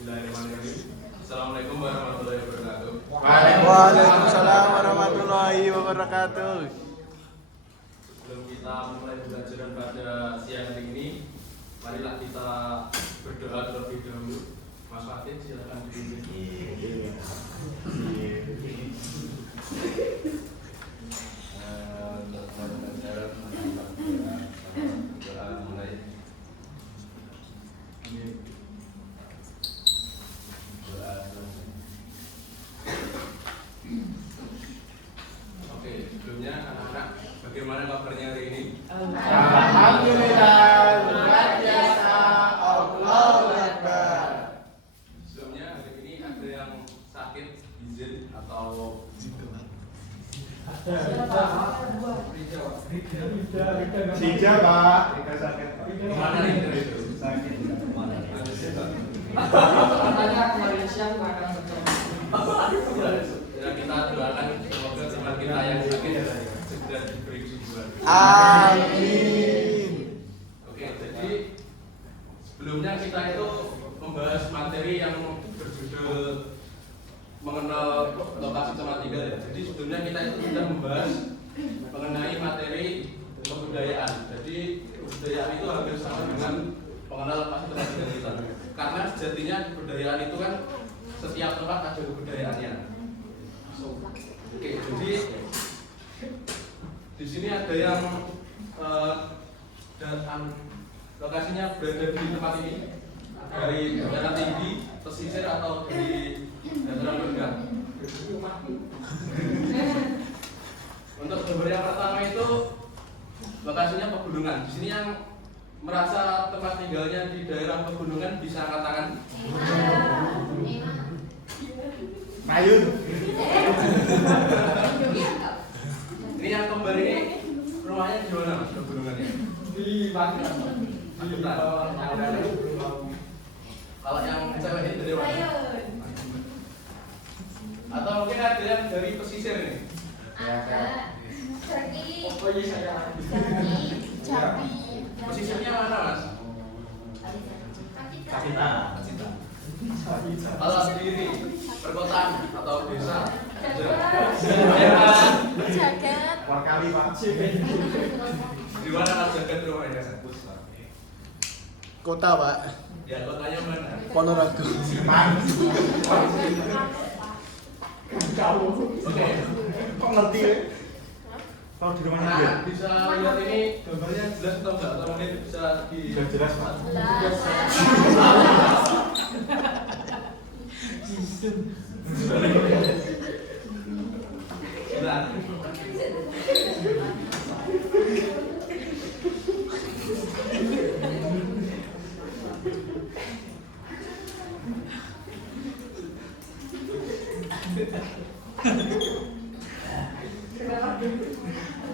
Bismillahirrahmanirrahim. Assalamualaikum warahmatullahi wabarakatuh. Waalaikumsalam warahmatullahi wabarakatuh. Sebelum kita mulai pembelajaran pada siang hari ini, marilah kita berdoa terlebih dahulu. Mas Fatin, silakan dipimpin. Oke, sebelumnya anak-anak, bagaimana kabarnya hari ini? Alhamdulillah, luar biasa. Allahu Akbar. Sebelumnya hari ini ada yang sakit izin atau Sija, Pak. Rika sakit. kemana nih itu? Sakit. Katanya kemarin siang makan betul. Ya, kita doakan semoga teman kita yang sakit segera diberi kesembuhan. Amin. Oke, jadi sebelumnya kita itu membahas materi yang berjudul mengenal lokasi tempat tinggal ya. Jadi sebelumnya kita itu sudah membahas mengenai materi kebudayaan. Jadi kebudayaan itu hampir sama dengan mengenal lokasi tempat tinggal kita. Karena sejatinya kebudayaan itu kan setiap tempat ada kebudayaannya. Oke, jadi di sini ada yang dan lokasinya berada di tempat ini dari dataran tinggi, pesisir atau di dataran rendah. Untuk sumber yang pertama itu lokasinya pegunungan. Di sini yang merasa tempat tinggalnya di daerah pegunungan bisa angkat tangan. Mayun. Ini yang kembar ini rumahnya di mana mas pegunungannya? Di Bagras. Di bawah. Kalau yang cewek ini dari mana? Atau mungkin ada yang dari pesisir nih? Oh iya saya. Pesisirnya mana mas? Kasita. Kalau di ini perkotaan atau desa? Jagat. Warkali, Pak. Di mana mas jagat rumahnya? Kota, Pak. Ya kotanya mana? Ponorogo. Oke. Kok ngerti ya? Kalau di rumahnya dia. Nah, bisa lihat ini gambarnya jelas atau enggak? Atau mungkin bisa di Jelas, Pak. Jelas.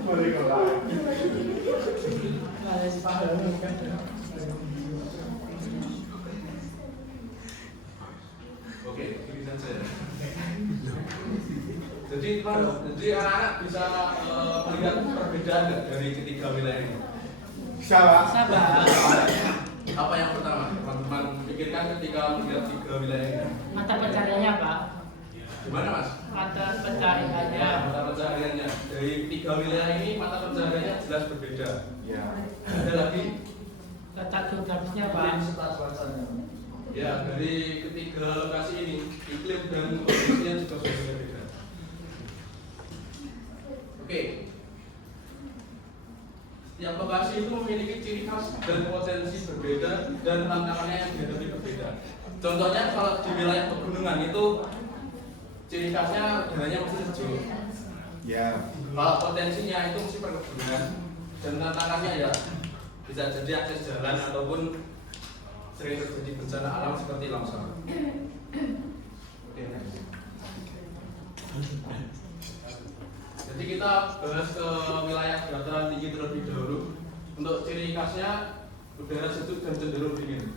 Boleh kok, Pak. Ada si Pak. Oke, ini saja. Jadi anak-anak bisa melihat perbedaan nggak dari ketiga wilayah ini? Bisa, Pak. Apa yang pertama teman-teman pikirkan ketika melihat tiga wilayah ini? Mata pencariannya Pak. Gimana mas? Mata pencariannya. Ya, mata pencahariannya dari tiga wilayah ini mata pencahariannya jelas berbeda. Ya. Ada lagi? Letak geografisnya Pak. Ya, dari ketiga lokasi ini iklim dan kondisinya juga berbeda. Oke. Setiap lokasi itu memiliki ciri khas dan potensi berbeda dan tantangannya yang dihadapi berbeda. Contohnya kalau di wilayah pegunungan itu ciri khasnya udaranya mesti sejuk. Ya. Kalau potensinya itu mesti perkebunan dan tantangannya ya bisa jadi akses jalan ataupun sering terjadi bencana alam seperti longsor. Oke, next. Jadi kita bahas ke wilayah dataran tinggi terlebih dahulu. Untuk ciri khasnya udara sejuk dan cenderung dingin.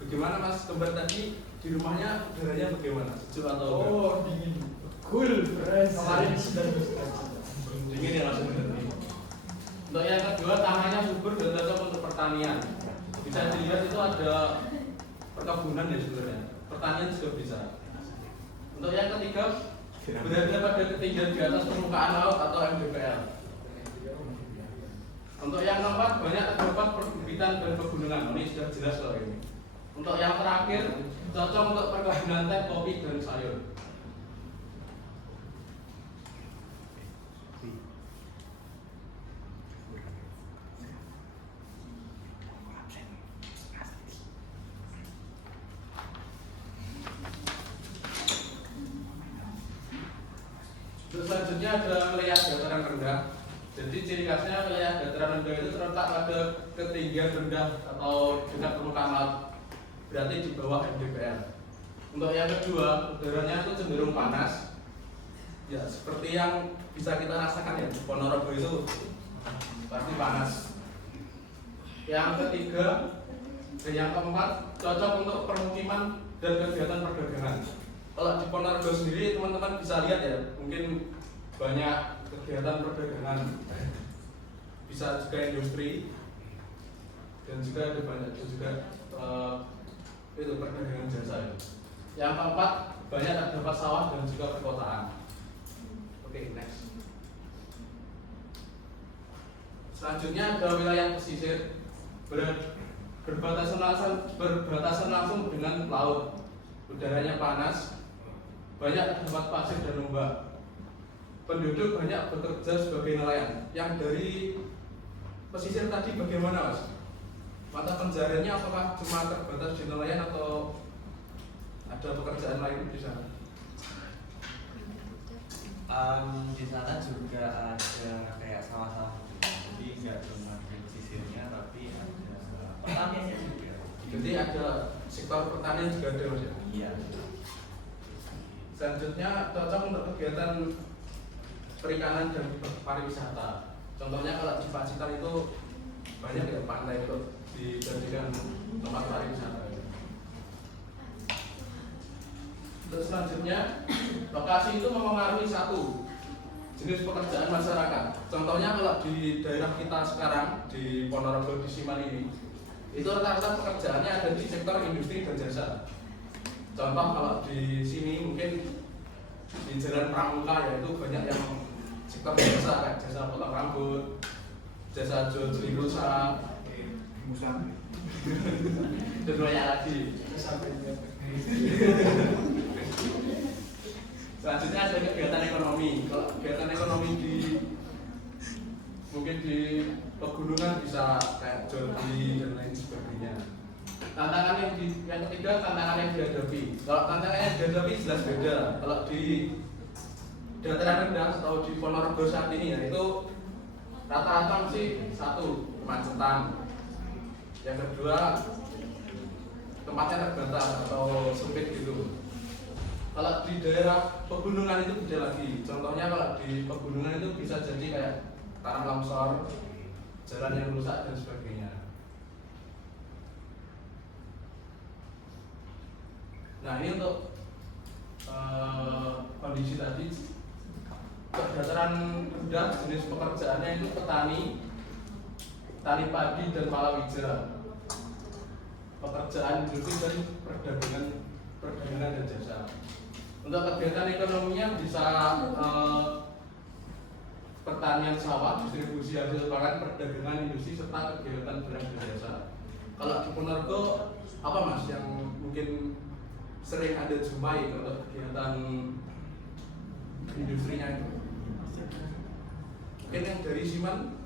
Bagaimana Mas Kembar tadi di rumahnya udaranya bagaimana? Sejuk atau enggak? Oh dingin. Cool. Kemarin sudah Dingin ya langsung berhenti. Untuk yang kedua tanahnya subur dan cocok untuk pertanian. Bisa dilihat itu ada perkebunan ya sebenarnya, pertanian juga bisa. Untuk yang ketiga, berada pada ketinggian di atas permukaan laut atau MDPL. Untuk yang keempat, banyak terdapat perbukitan dan pegunungan. Ini sudah jelas loh ini. Untuk yang terakhir, cocok untuk perkebunan teh, kopi, dan sayur. Selanjutnya ada wilayah dataran rendah. Jadi ciri khasnya wilayah dataran rendah itu terletak pada ketinggian rendah atau dekat permukaan laut, berarti di bawah MDPL. Untuk yang kedua, udaranya itu cenderung panas. Ya, seperti yang bisa kita rasakan ya, di Ponorogo itu pasti panas. Yang ketiga dan yang keempat, cocok untuk permukiman dan kegiatan perdagangan. Kalau di Ponorogo sendiri teman-teman bisa lihat ya, mungkin banyak kegiatan perdagangan, bisa juga industri, dan juga ada banyak juga itu perdagangan jasa. Yang keempat, banyak terdapat sawah dan juga perkotaan. Oke, next. Selanjutnya ada wilayah pesisir berbatasan langsung dengan laut. Udaranya panas, banyak terdapat pasir dan ombak. Penduduk banyak bekerja sebagai nelayan. Yang dari pesisir tadi bagaimana, Mas? Mata pencariannya apakah cuma terbatas di nelayan atau ada pekerjaan lain di sana? Di sana juga ada kayak sawah-sawah gitu. Jadi nggak cuma di pesisirnya, tapi ada pertaniannya juga. Jadi ada sektor pertanian juga ada, Mas? Iya. Selanjutnya cocok untuk kegiatan perikanan dan pariwisata. Contohnya kalau di Pacitan itu banyak ya pantai untuk dijadikan tempat pariwisata. Terus selanjutnya, lokasi itu mempengaruhi satu jenis pekerjaan masyarakat. Contohnya kalau di daerah kita sekarang di Ponorogo di Siman ini, itu rata-rata pekerjaannya ada di sektor industri dan jasa. Contoh kalau di sini mungkin di Jalan Pramuka ya itu banyak yang sektor jasa kayak jasa potong rambut, jasa jual beli pulsa, dan banyak lagi. Selanjutnya ada kegiatan ekonomi. Kalau kegiatan ekonomi di mungkin di pegunungan bisa kayak jual beli dan lain sebagainya. Tantangan yang ketiga, tantangan yang dihadapi. Kalau tantangan yang dihadapi jelas beda. Kalau di dataran rendah atau di Ponorogo saat ini ya itu rata-rata sih satu kemacetan. Yang kedua tempatnya terbatas atau sempit gitu. Kalau di daerah pegunungan itu beda lagi. Contohnya kalau di pegunungan itu bisa jadi kayak tanah longsor, jalan yang rusak dan sebagainya. Nah ini untuk kondisi tadi. Dataran rendah jenis pekerjaannya itu petani, tani padi dan palawija. Pekerjaan industri dan perdagangan dan jasa. Untuk kegiatan ekonominya bisa pertanian sawah, distribusi hasil pangan, perdagangan industri serta kegiatan barang dan jasa. Kalau di Ponorogo apa Mas yang mungkin sering Anda jumpai untuk kegiatan industrinya itu? Mungkin yang dari Siman,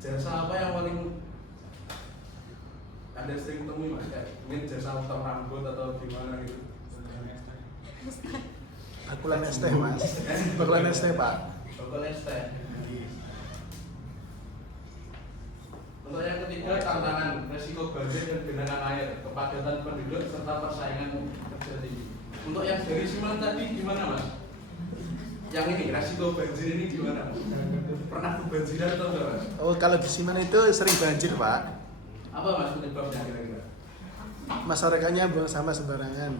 jasa apa yang paling Anda sering temui Mas? Mungkin jasa potong rambut atau gimana gitu? Bakulan ST Mas. Bakulan ST Pak. Bakulan ST. Untuk yang ketiga, tantangan, resiko banjir dan genangan air, kepadatan penduduk serta persaingan kerja tinggi. Untuk yang dari Siman tadi gimana Mas? Yang ini resiko banjir ini gimana Mas? Pernah kebanjiran atau enggak Mas? Oh, kalau di Siman itu sering banjir Pak. Apa Mas penyebabnya kira-kira? Masyarakatnya buang sampah sembarangan.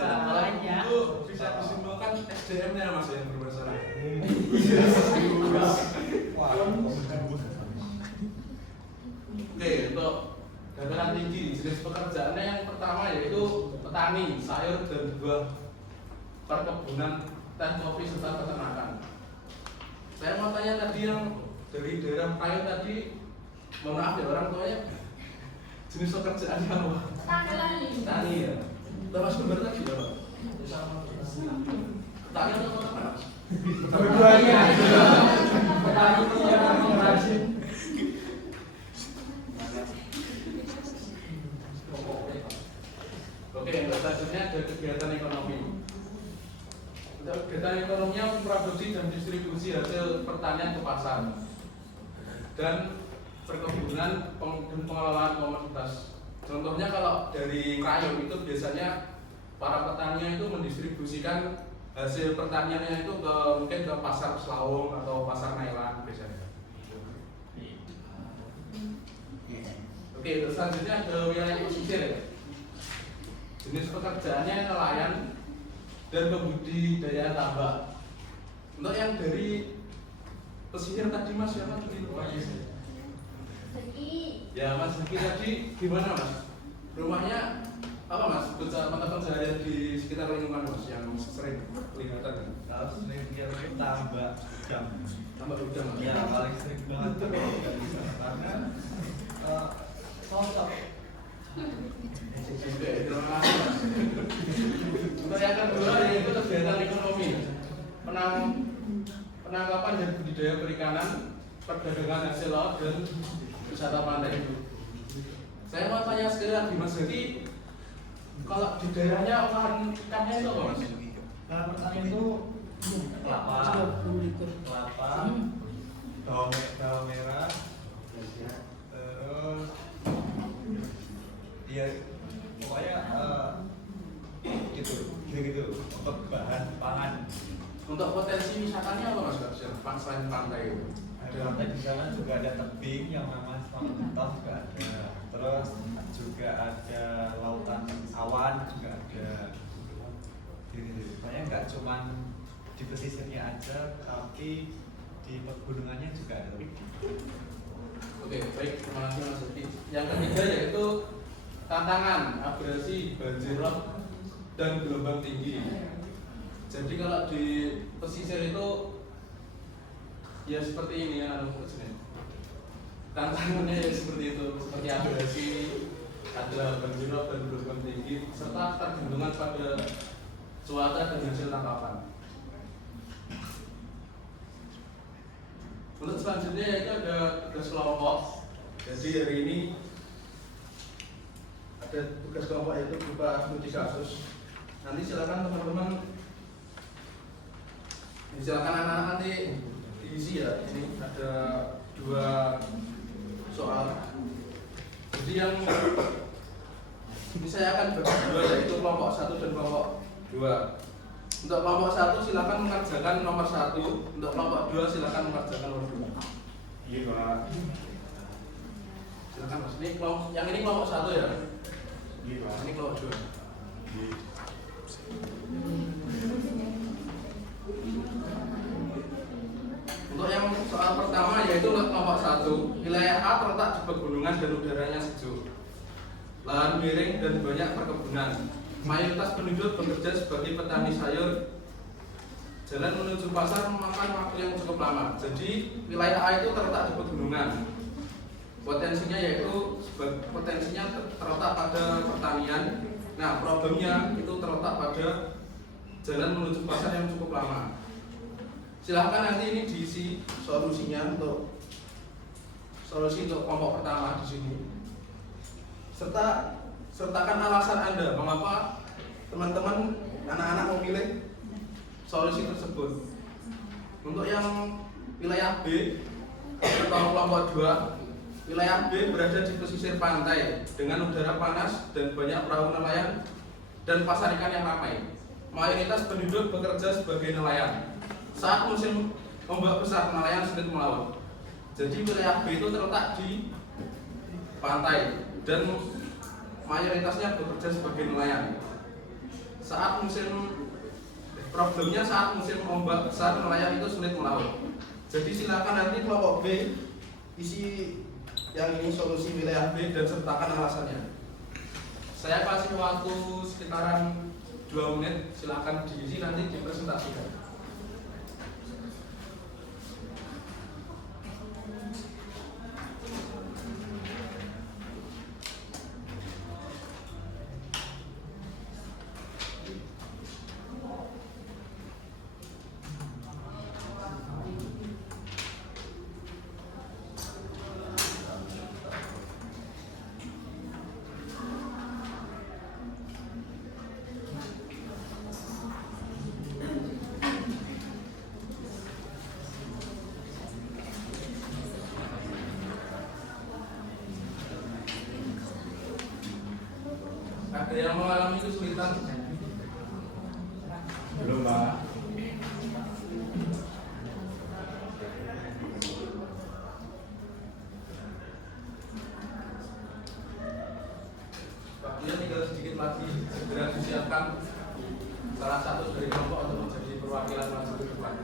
Kalau itu bisa disimpulkan SDM-nya Mas yang bermasalah. dataran tinggi. Jenis pekerjaannya yang pertama yaitu petani, sayur dan buah, perkebunan, teh kopi serta peternakan. Saya mau tanya tadi yang dari daerah Kayu tadi, mohon maaf ya orang tuanya, jenis pekerjaannya apa? Petani ya. Mas Gumbar tadi apa? Petani atau peternak? Dua-duanya. Petani yang rajin. Oke, selanjutnya ada kegiatan ekonomi. Untuk kegiatan ekonominya produksi dan distribusi hasil pertanian ke pasar dan perkebunan dan pengelolaan komoditas. Contohnya kalau dari kayu itu biasanya para petani itu mendistribusikan hasil pertaniannya itu ke mungkin ke pasar Selawung atau pasar Nailan biasanya. Oke, terus selanjutnya ke wilayah pesisir. Jenis pekerjaannya nelayan dan pembudidaya tambak. Untuk yang dari pesisir tadi Mas siapa tadi? Ya Mas Zeki tadi gimana Mas? Rumahnya apa Mas? Teman-teman saya di sekitar lingkungan Mas yang sering kelihatan. Kalau sering lihat itu tambak udang. Tambak udang Mas? Ya paling sering banget tuh nggak bisa karena sosok. Oke, terima kasih Mas. Untuk yang kedua yaitu kegiatan ekonomi, penangkapan dan budidaya perikanan, perdagangan hasil laut dan wisata pantai itu. Saya mau tanya sekali lagi Mas, jadi kalau di daerahnya olahan ikannya itu apa Mas? Nah pertama itu kelapa, bawang merah, terus ya pokoknya gitu untuk bahan pangan. Untuk potensi wisatanya apa Mas? Selain pantai itu? Ada pantai di sana juga ada tebing yang namanya Semangat Gentong juga ada. Terus juga ada lautan awan juga ada. Gitu. Pokoknya nggak cuman di pesisirnya aja, tapi di pegunungannya juga ada. Oke, baik, terima kasih Mas Zeki. Yang ketiga yaitu tantangan, abrasi, banjir rob, dan gelombang tinggi. Jadi kalau di pesisir itu ya seperti ini ya, tantangannya ya seperti itu, seperti abrasi, ada banjir rob dan gelombang tinggi, serta tergantungan pada cuaca dan hasil tangkapan. Untuk selanjutnya yaitu ada tugas kelompok. Jadi hari ini ada tugas kelompok yaitu berupa studi kasus. Nanti silakan teman-teman, silakan anak-anak nanti diisi ya. Ini ada 2 soal. Jadi yang ini saya akan bagi 2 yaitu kelompok 1 dan kelompok 2. Untuk kelompok 1 silakan mengerjakan nomor 1. Untuk kelompok 2 silakan mengerjakan nomor 2. Iya Pak. Silakan Mas. Ini kelompok, yang ini kelompok 1 ya. Iya Pak. Ini kelompok 2. Untuk yang soal pertama yaitu kelompok 1. Wilayah A terletak di pegunungan dan udaranya sejuk. Lahan miring dan banyak perkebunan. Mayoritas penduduk bekerja sebagai petani sayur. Jalan menuju pasar memakan waktu yang cukup lama. Jadi wilayah A itu terletak di pegunungan. Potensinya yaitu terletak pada pertanian. Nah, problemnya itu terletak pada jalan menuju pasar yang cukup lama. Silahkan nanti ini diisi solusinya untuk solusi untuk kelompok pertama di sini. Sertakan alasan Anda mengapa teman-teman anak-anak memilih solusi tersebut. Untuk yang wilayah B atau kelompok 2, wilayah B berada di pesisir pantai dengan udara panas dan banyak perahu nelayan dan pasar ikan yang ramai. Mayoritas penduduk bekerja sebagai nelayan. Saat musim ombak besar, nelayan sulit melaut. Jadi wilayah B itu terletak di pantai dan mayoritasnya bekerja sebagai nelayan. Saat musim ombak besar, nelayan itu sulit melaut. Jadi silakan nanti kelompok B isi yang ingin solusi wilayah B dan sertakan alasannya. Saya kasih waktu sekitaran 2 menit, silakan diisi nanti dipresentasikan. Ada yang mengalami kesulitan? Belum, Pak. Waktunya tinggal sedikit lagi, segera disiapkan salah satu dari kelompok untuk menjadi perwakilan maju ke depan.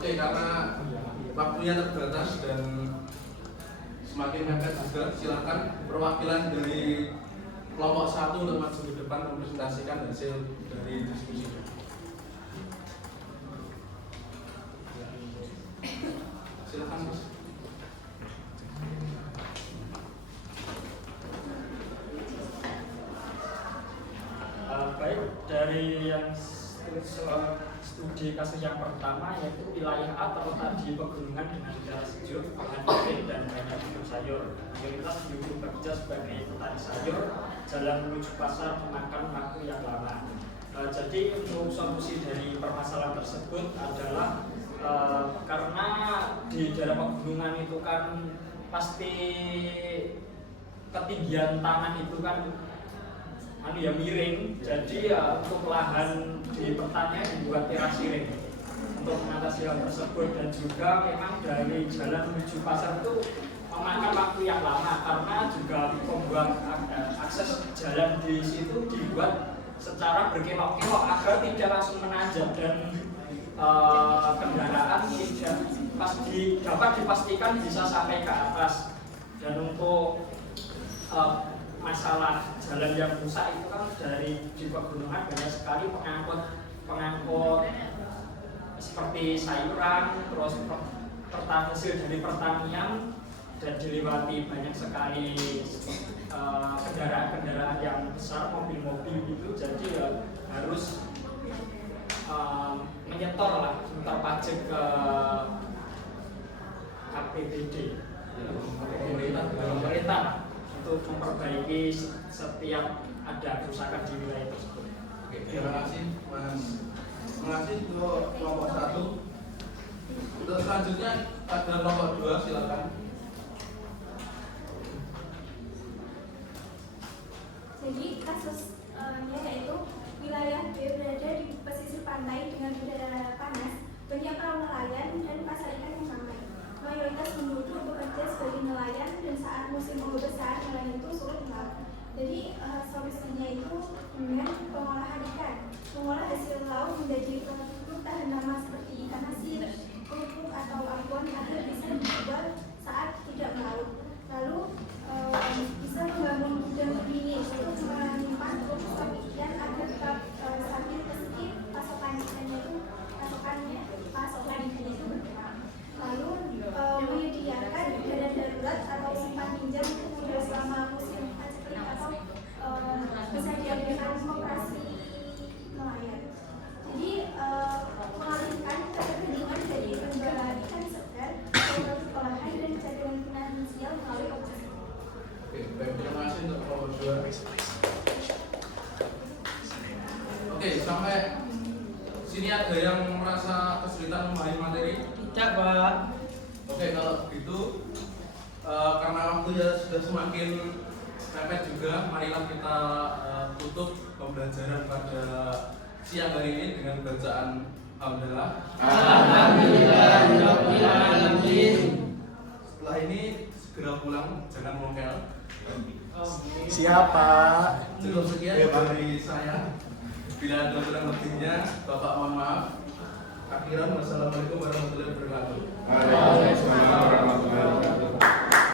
Oke, karena waktunya terbatas dan semakin mepet juga, silakan perwakilan dari kelompok 1 untuk maju ke depan mempresentasikan hasil dari diskusi. Silakan, Mas. Baik, dari yang studi kasus yang pertama yaitu wilayah A terletak di pegunungan dengan udara sejuk, pangan dingin dan banyak hidup sayur. Mayoritas hidup bekerja sebagai petani sayur, jalan menuju pasar memakan waktu yang lama. Jadi untuk solusi dari permasalahan tersebut adalah karena di daerah pegunungan itu kan pasti ketinggian tanah itu kan miring, jadi ya untuk lahan di pertanian dibuat terasiring untuk mengatasi hal tersebut. Dan juga memang dari jalan menuju pasar itu memakan waktu yang lama karena juga pembuat akses jalan di situ dibuat secara berkelok-kelok agar tidak langsung menanjak dan kendaraan tidak dapat dipastikan bisa sampai ke atas. Dan untuk masalah jalan yang rusak itu kan dari di pegunungan banyak sekali pengangkut seperti sayuran, terus hasil dari pertanian, dan dilewati banyak sekali kendaraan-kendaraan yang besar, mobil-mobil gitu. Jadi ya harus menyetor pajak ke APBD pemerintah untuk memperbaiki setiap ada kerusakan di wilayah tersebut. Oke, terima kasih, Mas. Terima kasih untuk kelompok 1. Untuk selanjutnya ada kelompok 2, silakan. Jadi kasusnya yaitu wilayah B berada di pesisir pantai dengan udara panas, banyak perahu nelayan dan pasar ikan yang ramai. Mayoritas penduduk bekerja sebagai nelayan dan saat musim ombak besar nelayan itu sulit melaut. Jadi solusinya itu dengan pengolahan ikan, mengolah hasil laut menjadi produk tahan lama seperti ikan asin, kerupuk atau abon agar bisa dijual saat tidak melaut. Lalu bisa membangun gudang pendingin untuk menyimpan stok ikan agar tetap stabil meski pasokan ikannya itu berkurang. Lalu menyediakan dana darurat atau simpan pinjam untuk selama musim paceklik atau bisa diadakan operasi nelayan. Jadi mengalihkan Oke, sampai sini ada yang merasa kesulitan memahami materi? Tidak, Pak. Oke, kalau gitu karena waktunya sudah semakin mepet juga, marilah kita tutup pembelajaran pada siang hari ini dengan bacaan Alhamdulillah. Alhamdulillahirrahmanirrahim. Setelah ini segera pulang, jangan mokel. Siapa? Cukup sekian dari saya. Bila ada kurang lebihnya, Bapak mohon maaf. Akhiran, wassalamualaikum warahmatullahi wabarakatuh. Waalaikumsalam warahmatullahi wabarakatuh.